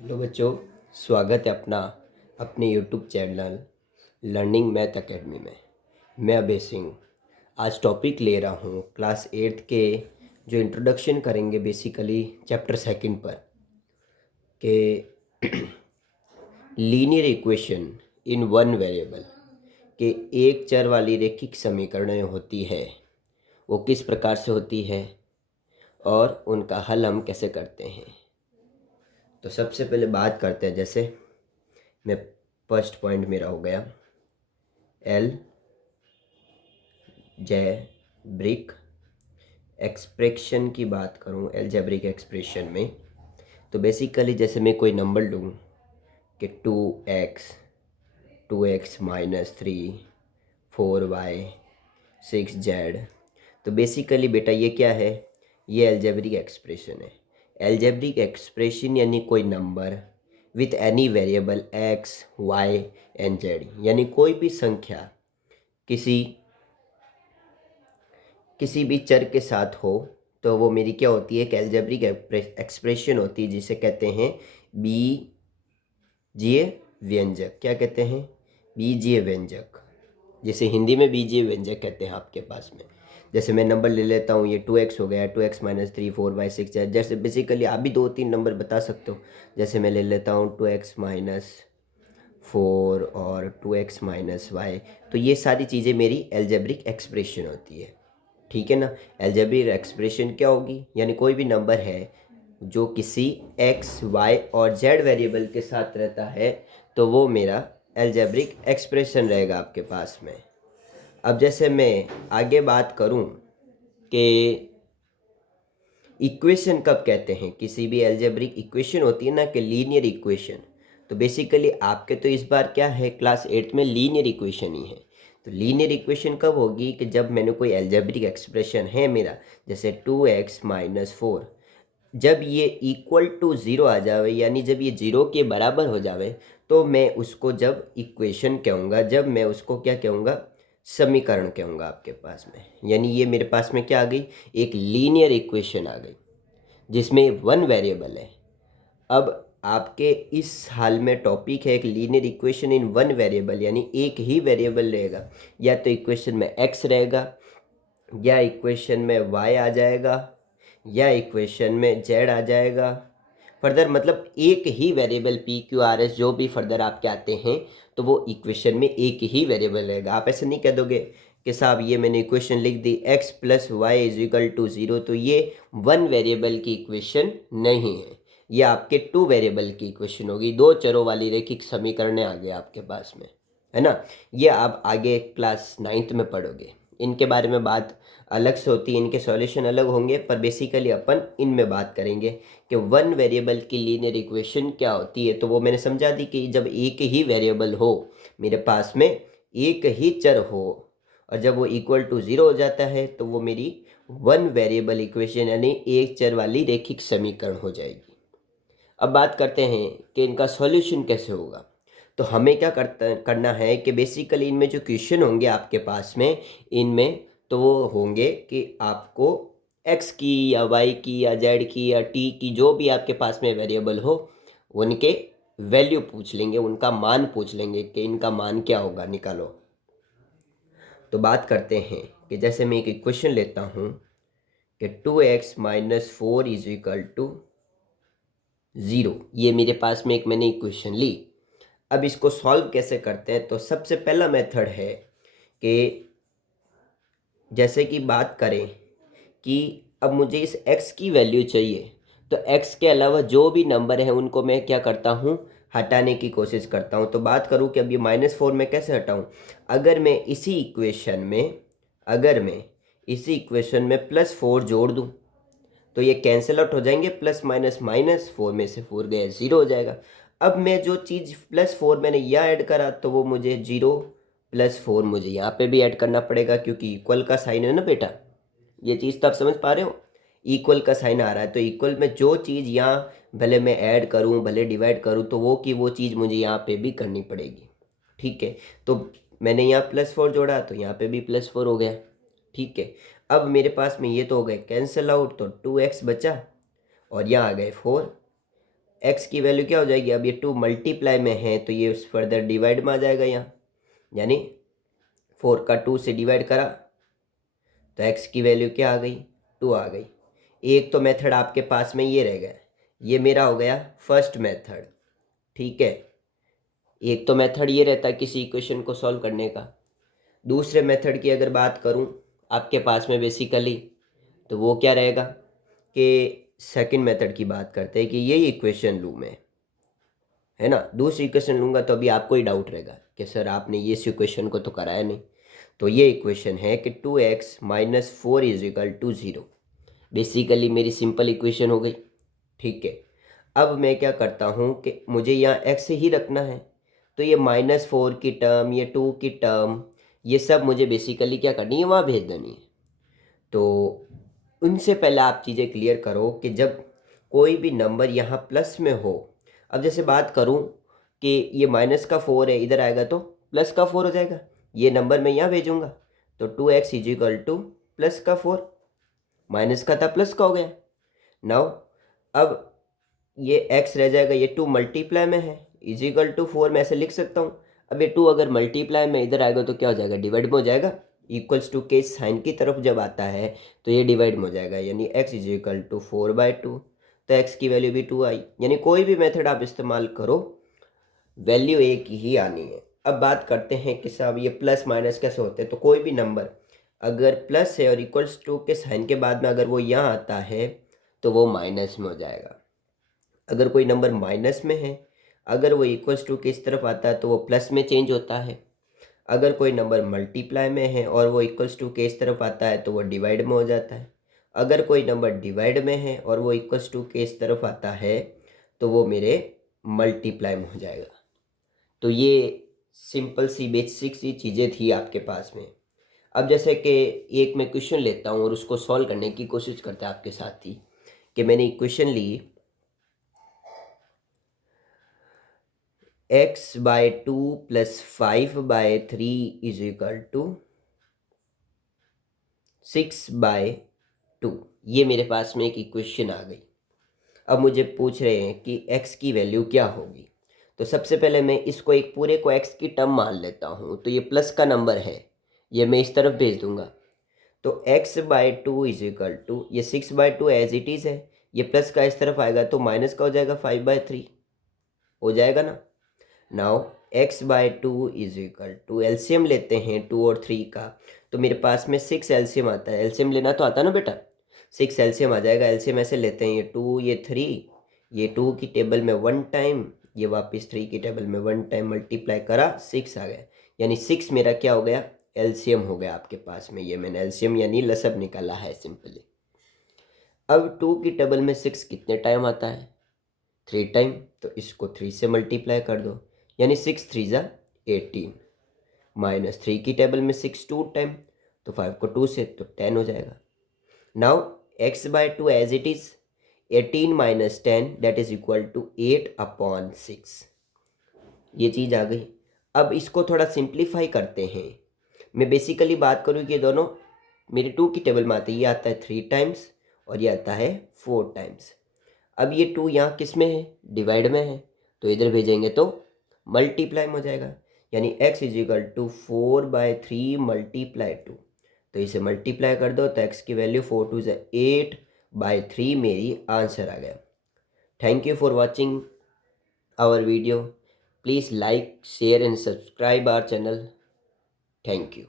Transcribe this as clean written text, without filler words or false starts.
Hello बच्चों, स्वागत है अपने YouTube channel learning math academy में। मैं अभय सिंह आज टॉपिक ले रहा हूँ क्लास 8 के जो इंट्रोडक्शन करेंगे बेसिकली चैप्टर सेकंड पर के linear equation in one variable के एक चर वाली रैखिक समीकरणें होती है, वो किस प्रकार से होती है और उनका हल हम कैसे करते हैं। तो सबसे पहले बात करते हैं, जैसे मैं फर्स्ट पॉइंट मेरा हो गया एल जैब्रिक एक्सप्रेशन की बात करूँ। एलजेब्रिक एक्सप्रेशन में तो बेसिकली जैसे मैं कोई नंबर लूँ कि 2x माइनस 3 4y 6z, तो बेसिकली बेटा ये क्या है, ये एलजेब्रिक एक्सप्रेशन है। एलजेब्रिक एक्सप्रेशन यानी कोई number with any variable x y and z, यानी कोई भी संख्या किसी भी चर के साथ हो तो वो मेरी क्या होती है, एक एलजेब्रिक एक्सप्रेशन होती है, जिसे कहते हैं बीजीय व्यंजक। क्या कहते हैं? बीजीय व्यंजक, जिसे हिंदी में बीजीय व्यंजक कहते हैं आपके पास में। जैसे मैं नंबर ले लेता हूँ, ये 2x हो गया, 2x माइनस 3 4y 6 है। जैसे बेसिकली आप भी 2-3 नंबर बता सकते हो। जैसे मैं ले लेता हूँ 2x माइनस 4 और 2x माइनस y, तो ये सारी चीज़ें मेरी एलजेब्रिक एक्सप्रेशन होती है। ठीक है ना। एलजेब्रिक एक्सप्रेशन क्या होगी, यानी कोई भी नंबर है जो किसी x y और z वेरिएबल के साथ रहता है तो वो मेरा एलजेब्रिक एक्सप्रेशन रहेगा आपके पास में। अब जैसे मैं आगे बात करूं कि इक्वेशन कब कहते हैं, किसी भी एलजेब्रिक इक्वेशन होती है ना कि लीनियर इक्वेशन, तो बेसिकली आपके तो इस बार क्या है, क्लास 8 में लीनियर इक्वेशन ही है। तो लीनियर इक्वेशन कब होगी कि जब मैंने कोई एलजेब्रिक एक्सप्रेशन है मेरा, जैसे 2x माइनस 4, जब ये इक्वल टू ज़ीरो आ जावे, यानी जब ये ज़ीरो के बराबर हो जावे, तो मैं उसको जब इक्वेशन कहूँगा, जब मैं उसको क्या कहूँगा, समीकरण कहूँगा आपके पास में। यानी ये मेरे पास में क्या आ गई, एक लीनियर इक्वेशन आ गई जिसमें वन वेरिएबल है। अब आपके इस हाल में टॉपिक है एक linear equation in one variable, यानी एक ही वेरिएबल रहेगा। या तो इक्वेशन में x रहेगा, या इक्वेशन में y आ जाएगा, या इक्वेशन में z आ जाएगा। फर्दर मतलब एक ही variable p q r s जो भी फर्दर आपके आते हैं, तो वो इक्वेशन में एक ही वेरिएबल रहेगा। आप ऐसे नहीं कह दोगे कि साहब ये मैंने इक्वेशन लिख दी x plus y is equal to 0, तो ये वन वेरिएबल की इक्वेशन नहीं है, ये आपके टू वेरिएबल की इक्वेशन होगी। दो चरों वाली रैखिक समीकरणें आ गए आपके पास में, है ना। ये आप आगे क्लास 9th में पढ़ोगे, इनके बारे में बात अलग से होती है, इनके सॉल्यूशन अलग होंगे, पर बेसिकली अपन इनमें बात करेंगे कि वन वेरिएबल की लीनियर इक्वेशन क्या होती है। तो वो मैंने समझा दी कि जब एक ही वेरिएबल हो मेरे पास में, एक ही चर हो, और जब वो इक्वल टू 0 हो जाता है, तो वो मेरी वन वेरिएबल इक्वेशन यानी एक चर वाली रैखिक समीकरण हो जाएगी। अब बात करते हैं कि इनका सॉल्यूशन कैसे होगा। तो हमें क्या करना है कि बेसिकली इनमें जो क्वेश्चन होंगे आपके पास में, इनमें तो वो होंगे कि आपको x की या y की या z की या t की जो भी आपके पास में वेरिएबल हो, उनके वैल्यू पूछ लेंगे, उनका मान पूछ लेंगे कि इनका मान क्या होगा, निकालो। तो बात करते हैं कि जैसे मैं एक इक्वेशन लेता हूँ कि 2x minus 4 is equal to 0, ये मेरे पास में एक मैंने इक्वेशन ली। अब इसको सॉल्व कैसे करते हैं, तो सबसे पहला मेथड है कि जैसे कि बात करें कि अब मुझे इस x की वैल्यू चाहिए, तो x के अलावा जो भी नंबर हैं उनको मैं क्या करता हूँ, हटाने की कोशिश करता हूँ। तो बात करूँ कि अब ये -4 में कैसे हटाऊँ, अगर मैं इसी इक्वेशन में +4 जोड़ दूँ तो ये कैंसिल आउट हो जाएंगे, प्लस माइनस माइनस, 4 में से 4 गए 0 हो जाएगा। अब मैं जो चीज़ +4 मैंने यहाँ ऐड करा, तो वो मुझे 0 + 4 मुझे यहाँ पे भी ऐड करना पड़ेगा, क्योंकि इक्वल का साइन है ना बेटा। ये चीज़ तो आप समझ पा रहे हो, इक्वल का साइन आ रहा है, तो इक्वल में जो चीज़ यहाँ भले मैं ऐड करूँ भले डिवाइड करूँ, तो वो चीज़ मुझे यहाँ पे भी करनी पड़ेगी। ठीक है, तो मैंने यहाँ +4 जोड़ा तो यहाँ पे भी +4 हो गया। ठीक है, अब मेरे पास में ये तो हो गए कैंसिल आउट, तो 2x बचा और यहाँ आ गए 4। एक्स की वैल्यू क्या हो जाएगी, अब ये 2 मल्टीप्लाई में है तो ये फर्दर डिवाइड में आ जाएगा यहाँ, यानी 4 का 2 से डिवाइड करा तो एक्स की वैल्यू क्या आ गई, 2 आ गई। एक तो मेथड आपके पास में ये रह गया, ये मेरा हो गया फर्स्ट मेथड, ठीक है। एक तो मेथड ये रहता है किसी इक्वेशन को सॉल्व करने का। दूसरे मेथड की अगर बात करूँ आपके पास में बेसिकली, तो वो क्या रहेगा कि सेकंड मेथड की बात करते हैं कि यही इक्वेशन लूँ मैं, है ना। दूसरी इक्वेशन लूँगा तो अभी आपको ही डाउट रहेगा कि सर आपने ये इस इक्वेशन को तो कराया नहीं। तो ये इक्वेशन है कि 2x minus 4 is equal to 0। Basically मेरी सिंपल इक्वेशन हो गई, ठीक है। अब मैं क्या करता हूँ कि मुझे यहाँ x ही रखना है, तो ये -4 की टर्म, ये 2 की टर्म, ये सब मुझे बेसिकली क्या करनी है, वहाँ भेज देनी है। तो उनसे पहले आप चीज़ें क्लियर करो कि जब कोई भी नंबर यहाँ प्लस में हो, अब जैसे बात करूँ कि ये -4 है, इधर आएगा तो +4 हो जाएगा, ये नंबर मैं यहाँ भेजूँगा तो 2x is equal to +4, minus का था प्लस का हो गया। नाउ अब ये x रह जाएगा, ये 2 मल्टीप्लाई में है, इज इक्वल टू 4 मैं ऐसे लिख सकता हूँ। अब ये 2 अगर मल्टीप्लाई में इधर आएगा तो क्या हो जाएगा, डिवाइड में हो जाएगा। इक्वल्स टू के साइन की तरफ जब आता है तो ये डिवाइड में हो जाएगा, यानी x इज इक्वल टू 4/2। तो x की वैल्यू भी 2 आई, यानी कोई भी मेथड आप इस्तेमाल करो वैल्यू एक ही आनी है। अब बात करते हैं कि साहब ये प्लस माइनस कैसे होते हैं। तो कोई भी नंबर अगर प्लस है और इक्वल्स टू के साइन के बाद में अगर वो यहाँ आता है तो वो माइनस में हो जाएगा। अगर कोई नंबर माइनस में है, अगर वो इक्वल्स टू के इस तरफ आता है तो वो प्लस में चेंज होता है। अगर कोई नंबर मल्टीप्लाई में है और वो इक्वल्स टू के इस तरफ आता है तो वो डिवाइड में हो जाता है। अगर कोई नंबर डिवाइड में है और वो इक्वल्स टू के इस तरफ आता है तो वो मेरे मल्टीप्लाई में हो जाएगा। तो ये सिंपल सी बेसिक सी चीज़ें थी आपके पास में। अब जैसे कि एक मैं क्वेश्चन लेता हूँ और उसको सॉल्व करने की कोशिश करता है आपके साथ ही, कि मैंने इक्वेशन ली x/2 + 5/3 इज इक्वल टू 6/2। ये मेरे पास में एक इक्वेशन आ गई। अब मुझे पूछ रहे हैं कि x की वैल्यू क्या होगी। तो सबसे पहले मैं इसको एक पूरे को x की टर्म मान लेता हूँ, तो ये प्लस का नंबर है, ये मैं इस तरफ भेज दूंगा। तो x/2 इज इक्वल टू, ये 6/2 एज इट इज़ है, ये प्लस का इस तरफ आएगा तो माइनस का हो जाएगा 5/3, हो जाएगा ना। Now x/2 is equal to, LCM लेते हैं 2 और 3 का, तो मेरे पास में 6 एलसीएम आता है। एलसीएम लेना तो आता ना बेटा, 6 एलसीएम आ जाएगा। एलसीएम ऐसे लेते हैं, ये 2 ये 3, ये 2 की टेबल में 1 टाइम, ये वापस 3 की टेबल में 1 टाइम मल्टीप्लाई करा, 6 आ गया, यानी 6 मेरा क्या हो गया, एलसीएम हो गया आपके पास में। ये मैंने एलसीएम यानी लसब निकाला है सिंपली। अब 2 की टेबल में 6 कितने टाइम आता है, 3 टाइम, तो इसको 3 से मल्टीप्लाई कर दो, यानी 6×3 = 18, -3 की टेबल में 6 2 टाइम, तो 5 को 2 से तो 10 हो जाएगा। Now x/2 as it is, 18 - 10 that is equal to 8/6। ये चीज़ आ गई। अब इसको थोड़ा सिंप्लीफाई करते हैं। मैं बेसिकली बात करूँ कि दोनों मेरे 2 की टेबल में आते हैं, ये आता है 3 टाइम्स और ये आता है 4 टाइम्स। अब ये 2 यहाँ किस में है, डिवाइड में है, तो इधर भेजेंगे तो मल्टीप्लाई में हो जाएगा, यानी x इज इक्वल टू 4/3 × 2। तो इसे मल्टीप्लाई कर दो तो x की वैल्यू 4 2 = 8/3 मेरी आंसर आ गया। Thank you for watching our video. Please like share and subscribe our channel. Thank you.